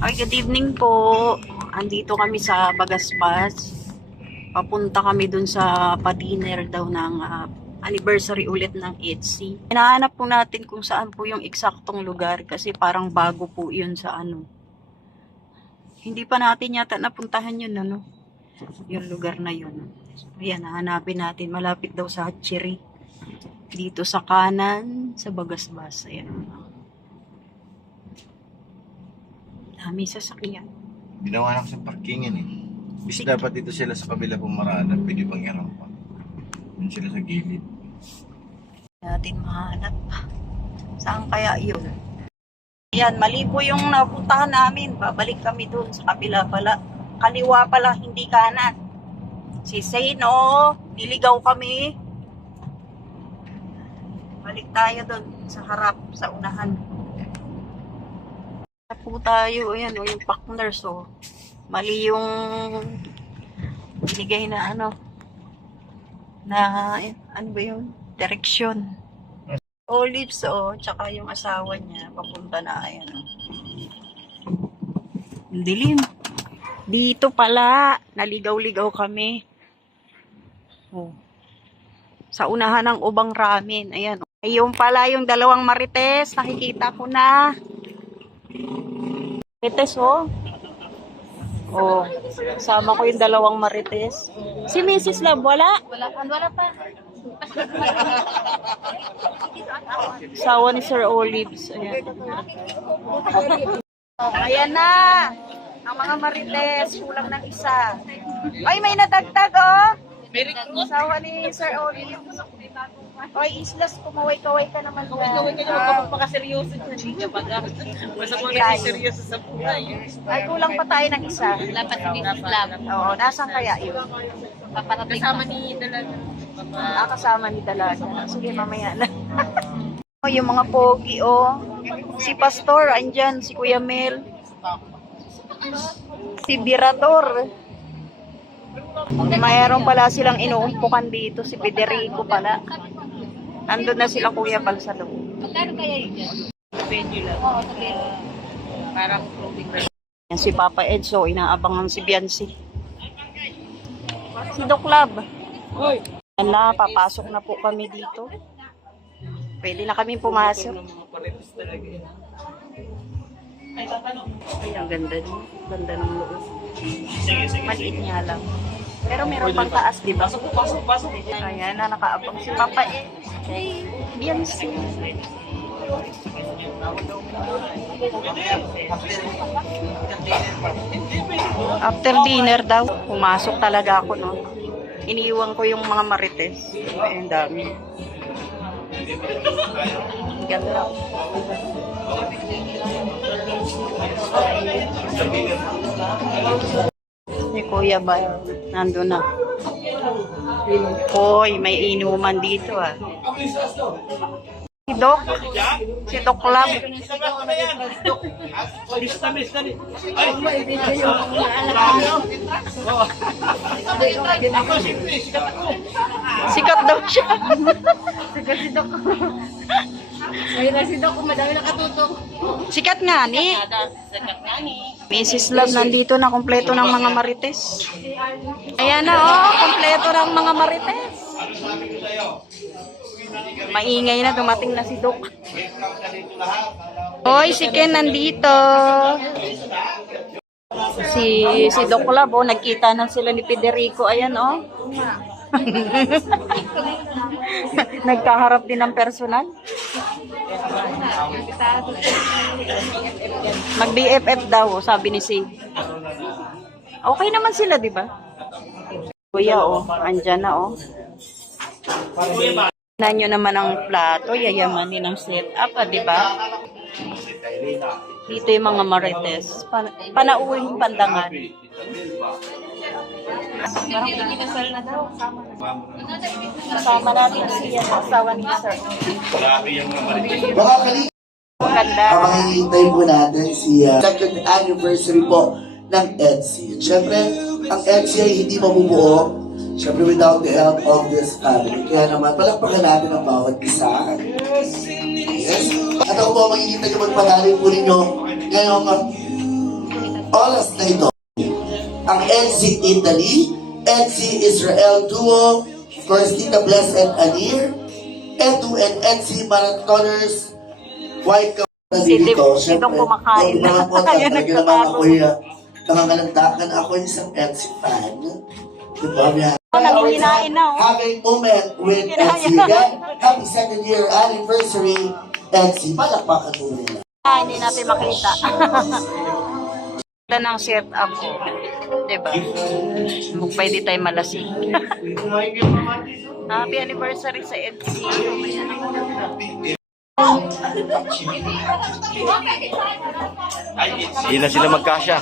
Ay, good evening po. Andito kami sa Bagaspas. Papunta kami dun sa pa-dinner daw ng anniversary ulit ng EDSI. Hinahanap po natin kung saan po yung eksaktong lugar kasi parang bago po yun sa ano. Hindi pa natin yata napuntahan yun, ano? Yung lugar na yun. Ayan, hahanapin natin. Malapit daw sa Hatchery. Dito sa kanan, sa Bagaspas. Ayan. Dami sasakyan. Ginawa na ko sa parkingan eh. Bis dapat dito sila sa kabila pumaraan, pwede bang irampa. Yun sila sa gilid. Natin mahanap. Saan kaya yun? Ayan, mali po yung napuntahan namin. Babalik kami dun sa kabila pala. Kaliwa pala, hindi kanan. Si Seno, niligaw kami. Balik tayo dun sa harap, sa unahan. Po tayo, ayan o, yung partners o. Mali yung binigay na ano, na, ano ba yun? Direksyon. Olives o, tsaka yung asawa niya, papunta na, ayan o. Dilim. Dito pala, naligaw-ligaw kami. Oh. Sa unahan ng Ubang Ramen, ayan o. Ayun pala yung dalawang marites, nakikita ko na. Marites, oh. Oh, sama ko yung dalawang marites. Si Mrs. Love, wala? Wala pa. Sawa ni Sir Olives. Ayan. Oh, ayan na. Ang mga marites, kulang ng isa. Ay, may nadagdag, oh. Sawa ni Sir Olives. Oy, Islas, kumaway-kaway ka naman. Kaway ka naman magpapakaseryoso dyan. Hindi ka pag basta mo kasi seryoso sa buhay. Ay, kulang pa tayo ng isa. Wala pa si Mrs. Love. Oo, nasaan kaya yun? Paparating kasama ni Dalaga. Kasama ni Dalaga. Sige, mamaya na. Oh, yung mga pogi, oh. Si Pastor, andyan. Si Kuya Mel. Si Virador. Mayroon pala silang inuumpukan dito. Si Federico pala. Nandun na sila Kuya Bal sa loob. Magkano kaya yun dyan? Venue lang. Oo, sabihin. Parang clothing na. Yan si Papa Edzo, inaabangan si Biancy. Si Doc Lab. Yan na, papasok na po kami dito. Pwede na kami pumasok. Ay, ang ganda din. Ganda ng loob. Maliit nga lang. Pero meron pang taas, di ba? Ayan na, nakaabang si Papa Kay Biancy. After dinner daw, pumasok talaga ako, no? Iniiwan ko yung mga marites. Ay, ang dami. Ganda. Si Kuya ba? Nandun na. Hoy, may inuman dito ah. Si Doc. Si Doc Lab. Sikat daw siya. Sikat si Doc. Ayun na si Doc, madami nakatutok. Sikat nga ni. Sikat nga ni. Mrs. Love, nandito na kompleto ng mga marites. Ayan na oh, kompleto ng mga marites. Maingay na, dumating na si Doc. Hoy, si Ken nandito. Si Doc Lab, oh, nagkita na sila ni Federico. Ayan, oh. Nagkaharap din ng personal. Mag-BFF daw, sabi ni Si. Okay naman sila, di ba? Kuya, oh, andyan na, oh. Tignan nyo naman ang plato, yayamanin ang setup, di ba? Dito yung mga marites. Panauwing pandangan. Parang pinasal na daw. Kasama natin siya sa asawa ni Sir. Mga kalik, Maganda. makikintay po natin si second anniversary po ng EDSI. Siyempre, ang EDSI ay hindi mabubuo, siyempre without the help of this family. Kaya naman, palakpakan natin ang bawat isa. Yes. At ako po, makikintay ko magpanalig po ninyo ngayong oras na ito, ang NC Italy, NC Israel Duo, of course, Tita Bless and Anir, Edu and NC Marathoners, White Cup na Si dito. Dong Siyempre, kumakain. hindi naman po, Ayan, talaga naman nagtatago. ako'y nangangalandakan. Ako isang NC fan. Diba? Nanghihinain na, oh. Having moment with NC. Again, happy second year anniversary, NC. Palakpakan po nila. Hindi natin makita. Ito ng setup ko. Diba? Kung pwede tayo malasing. Happy anniversary sa NC. Hindi na sila magkasya.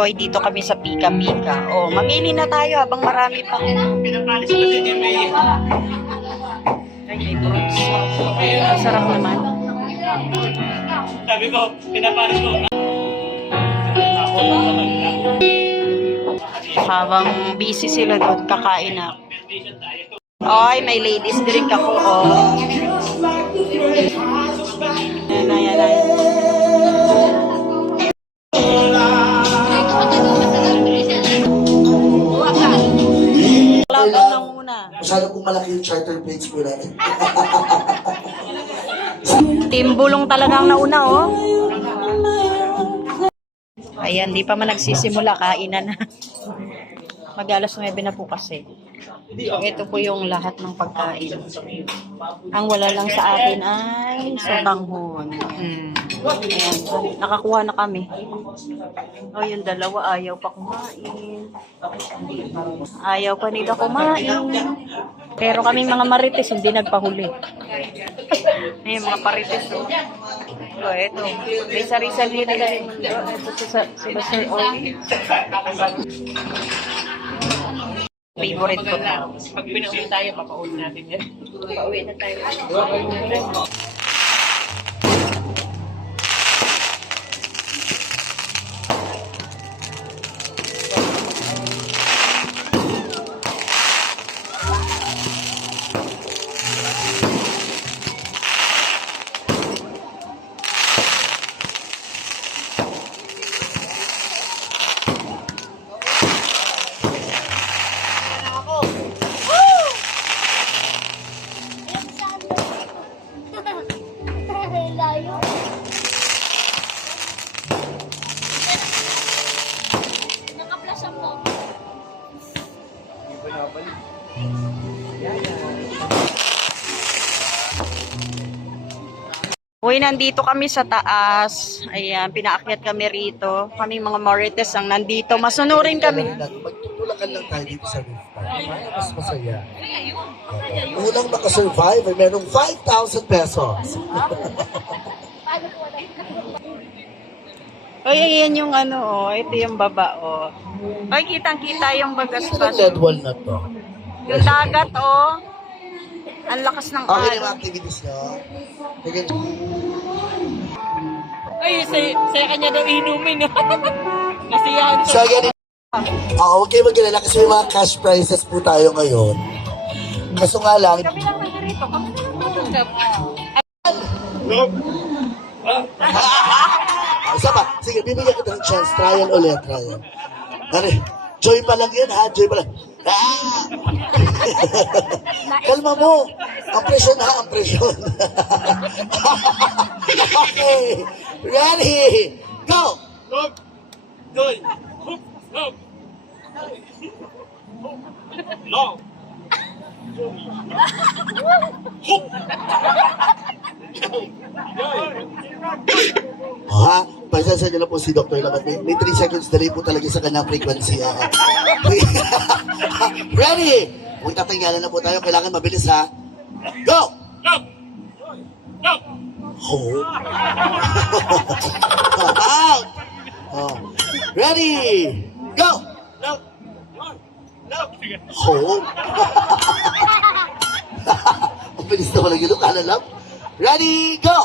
Hoy, dito kami sa Pika Pika. Oh, mamili na tayo habang marami pa. Pinapalis ko din yung may... Ay, may fruits. Ang sarap naman. Sabi ko, pinapalis ko. Habang busy sila doon, kakain na. Oy, may ladies drink ako, oh. Yan na, yan na. Lockdown na muna. Masyado pong malaki yung charter plates po natin. Team Bulong talagang nauna, oh. Ayan, di pa man nagsisimula, kainan na. Mag-alas 9 na po kasi. So, ito po yung lahat ng pagkain. Ang wala lang sa atin ay sotanghon. Ayan, nakakuha na kami. Oh, yung dalawa ayaw pa kumain. Ayaw pa nila kumain. Pero kami mga marites hindi nagpahuli. Ayun, mga parites. Oh. So, ito. May sari-sari nila. Ito sila Sir Owie. Favorite ko na. Pag pinauwi tayo, papauwi natin yan. Pauwi na tayo. Layo. Nakaplas ako. Uy, nandito kami sa taas. Ayan, pinaakyat kami rito. Kami mga marites ang nandito. Masunurin kami. Magtutulakan lang tayo dito sa rooftop. Para mas masaya. Unang makasurvive ay merong 5,000 pesos. Uy, ayan yung ano, oh. Ito yung baba, oh. Uy, kitang-kita yung bagaspas. Lead wall na to. Yung dagat, oh. Ang lakas ng Okay na alon. mga activities nyo. Sige. Ay, saya kanya daw inumin. Nasiyahan siya. So again, huwag kayo mag-alala kasi may mga cash prizes po tayo ngayon. Kaso nga lang, Kami lang nandito. Kami lang nandito. isa pa. Sige, bibigyan kita ng chance. Trial ulit, trial. Ano, joy pa lang yan ha, joy pa lang. Ah! Kalma mo. Ang presyon ha, ang presyon. Okay. Ready? Go! Ha? pasensya niyo na po si Dr. Labat. May 3 seconds delay po talaga sa kanyang frequency. Ready? Kung tatinggalan na po tayo, kailangan mabilis ha. Go! Hold. Out! Oh. Ready? Go! Hold. Ang bilis na walang yun, kalalap. Ready? Go!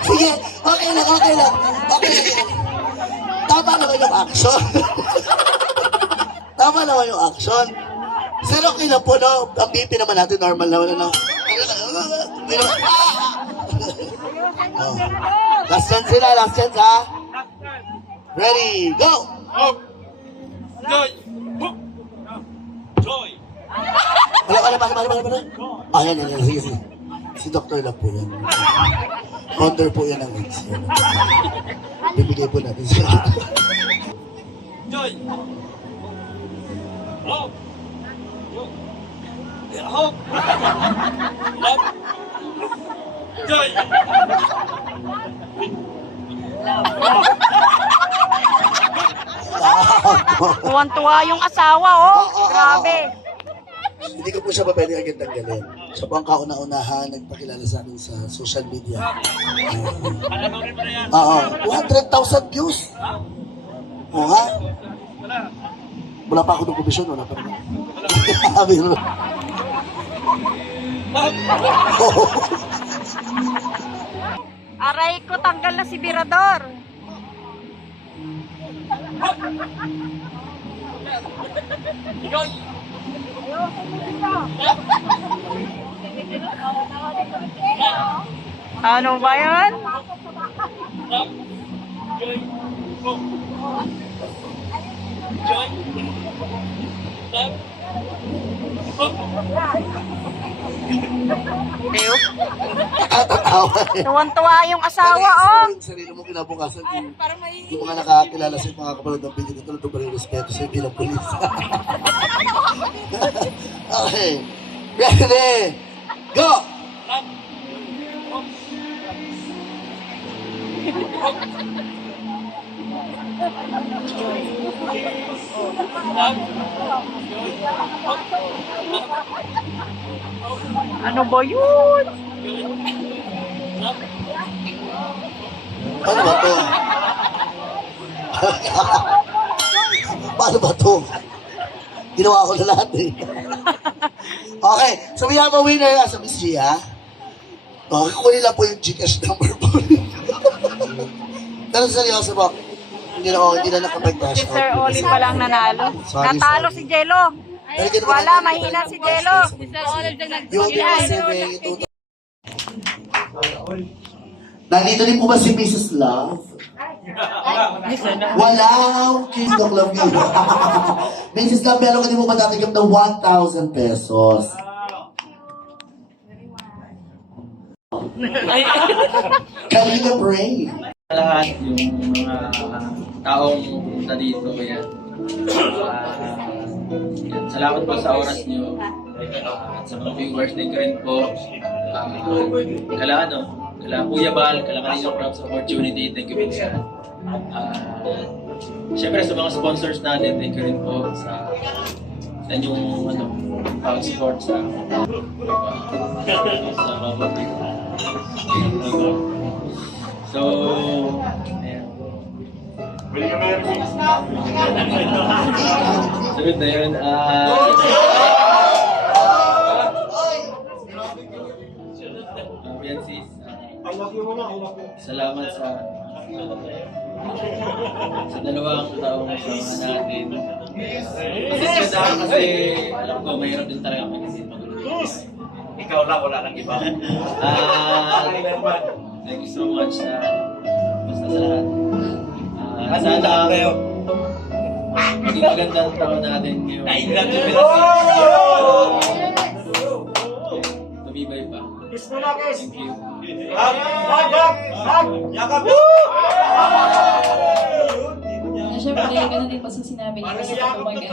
Sige, okay lang. Okay lang. Tama naman yung action. Tama naman yung action. Sir, okay lang po, no? Ang BP naman natin, normal naman, no? Oh. Last chance sila, last chance, ha? Ready, go! Wala. Ayan, sige. Si Dr. lang po yan. Counter po yan ang hits. Bibigay po natin siya. Joy! Hope! Hope! Love! Joy! Tuwan-tuwa yung asawa, oh. Grabe. Hindi ko po siya pa pwede agad tanggalin. Siya po ang kauna-unahan nagpakilala sa akin sa social media. Oo. 200,000 views. Oo ha? Wala pa ako ng komisyon. Wala pa naman. Aray ko, tanggal na si Birador. Ano ba yan? Joy! Hope! Joy! Love! Hope! Ew. Nakakatawa eh. Tuwan-tuwa yung asawa, oh. Yung sarili mo kinabukasan. Yung mga nakakakilala sa mga kapanood ng video dito, ito pa rin respeto sa bilang pulis. Okay. Ready? Go! Love! Hope! Love! Ano ba yun? Paano ba to? Paano ba to? Ginawa ko na lahat eh. Okay, so we have a winner sa Miss Gia. Okay, kukunin lang po yung Gcash number po. Pero seryoso po, hindi na nakapag-cash Si Sir Oli pa lang nanalo. Sorry, Natalo sorry. si Jello. Dahil Wala, mahina si Jello. You'll be receiving ito. Nandito din po ba si Mrs. Love? Wala! Kingdom Love yun. Mrs. Love, meron ka din po matatanggap na 1,000 pesos. Kanina pray. Lahat yung mga taong punta dito, yan. Yan. Salamat po sa oras niyo. At sa mga viewers din rin po. Kala Kuya Bal, kala kanina props opportunity. Thank you po sa syempre sa mga sponsors natin, thank you rin po sa inyong support sa mga so, ayan. Sagot na yun. Yan sis. Salamat sa dalawang taong sama natin. Kasi alam ko, mahirap din talaga kasi ikaw lang, wala nang iba. Thank you so much basta sa lahat. Sana maging magandang taon natin ngayon. Tumibay pa. Thank you. syempre, ganun din po sa sinabi niya. Gusto ko tumagal.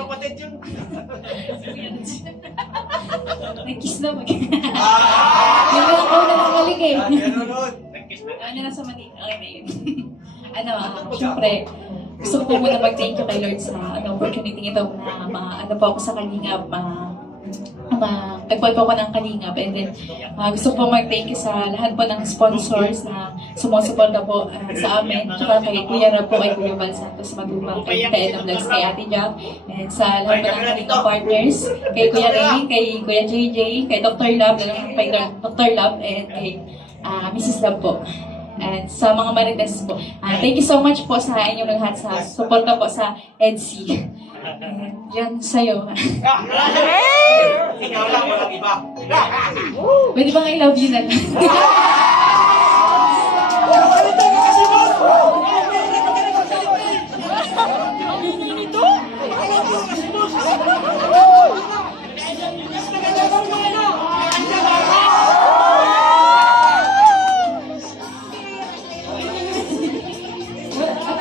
Nag-kiss na mag- Yung lang ako na nakalik eh. Ano na sa mani? Okay na yun. Syempre, gusto ko po muna mag-thank you kay Lord sa opportunity ito na ano po ako sa Kalingap, nagpal po ako ng Kalingap, and then gusto ko po mag-thank you sa lahat po ng sponsors na sumusuporta po sa amin, tsaka kay Kuya Rab po, kay Kuya Val Santos Magubang, kay Ella Vlogs, kay Ate Jack, and sa lahat po ng Kalingap partners, kay Kuya Ray, kay Kuya JJ, kay Dr. Love, kay Dr. Love, and kay Mrs. Love po. And sa mga marites po. Thank you so much po sa inyong lahat sa suporta po sa EDC. Yan sa'yo. Pwede bang I love you na lang?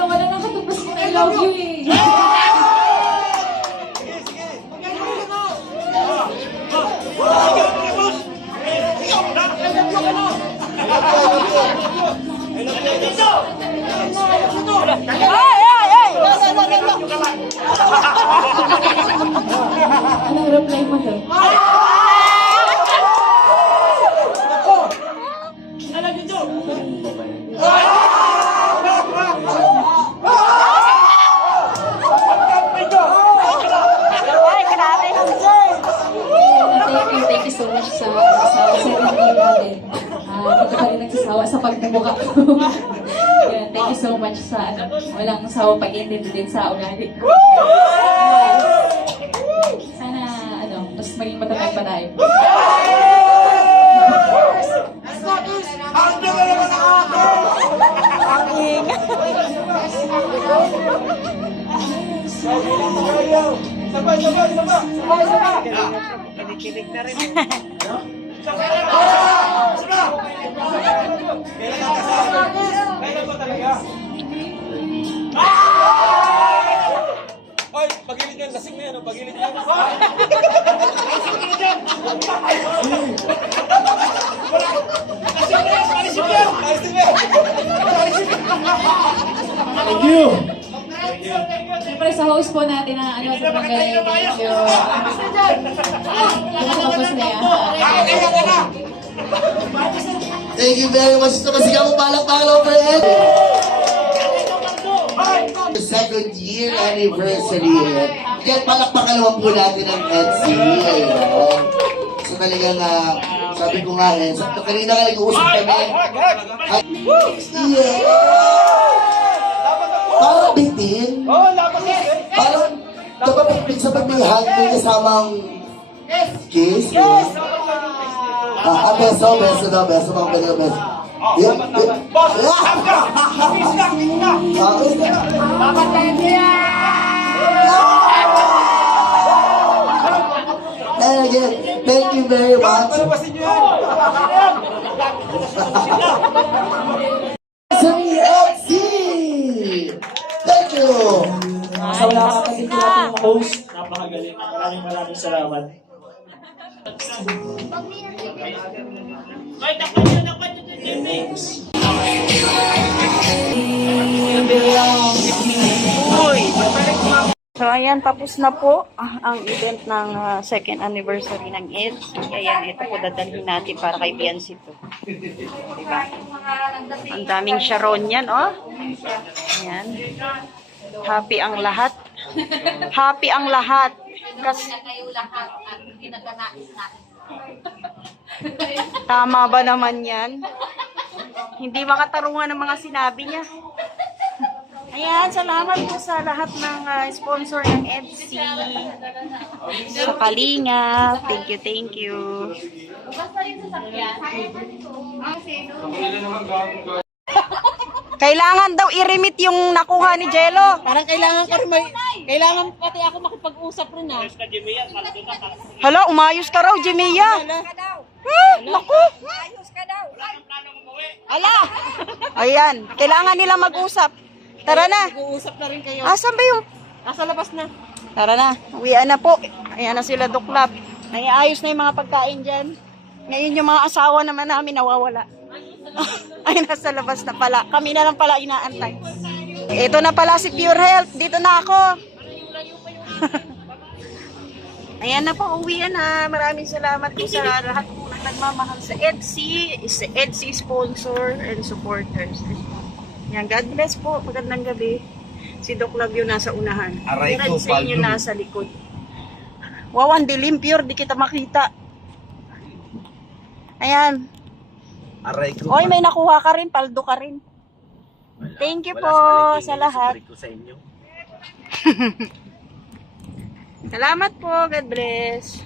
Wala nang katapos kung I love you eh. Anong reply mo doon? Thank you so much sa 7 year natin. Hindi ka rin nagsasawa sa pagbubuka ko. Yan, thank you so much sa walang sawa pag-intindi din sa ugali ko. Sana, mas maging matatag pa tayo. Kinikilig na rin. Hoy, pagilid yan, lasing na yan, pagilid yan. Thank you! Siyempre sa host po natin na sobrang galing. Thank you. Tapos na yan. Thank you very much. Ito kasi kamo palakpakan over it. The 2nd year anniversary. Kaya palakpakan naman po natin ang EDC. Ayan. So talagang sabi ko nga kanina nga nag-uusap kami. Yeah. Parang bitin. Parang dapat bitin sa pag may hug, may kasamang kiss. Beso daw, beso mga pwede yung beso. Yan. And again, thank you very much. Sa EDC! Thank you! Sa wala kapatid ko natin yung host, napakagaling. Maraming salamat. Hoy, takpan nyo yung TV. So ayan, tapos na po ang event ng 2nd anniversary ng EDC. Ayan, ito po dadalhin natin para kay Biancito. Diba? Ang daming Sharon yan, oh. Ayan. Happy ang lahat. Happy ang lahat. Kasi kayo lahat at hindi naganais natin. tama ba naman yan? Hindi makatarungan ng mga sinabi niya. Ayan, salamat po sa lahat ng sponsor ng EDC. Sa Kalingap. Thank you, thank you. Kailangan daw i-remit yung nakuha ni Jello. Parang kailangan pati ako makipag-usap rin Hala, umayos ka raw, Jimia. Naku. Ala! Ayan, kailangan nila mag-usap. Tara na. Mag-uusap na rin kayo. Asan ba yung... Nasa labas na. Tara na. Uwian na po. Ayan na sila Duklap. Naiayos na yung mga pagkain dyan. Ngayon yung mga asawa naman namin nawawala. Ay, nasa labas na pala. Kami na lang pala inaantay. Ito na pala si Pure Health. Dito na ako. Ayan na po, uwian na. Maraming salamat po sa lahat po na nagmamahal sa EDSI. Sa EDSI sponsor and supporters. Yan, God bless po. Magandang gabi. Si Doc Love yun nasa unahan. Aray ko, Sa inyo Paldo. nasa likod. Wawan, dilim, pure. Di kita makita. Ayan. Aray ko. Oy, may nakuha ka rin. Paldo ka rin. Thank you po sa lahat. Sa inyo. Salamat po. God bless.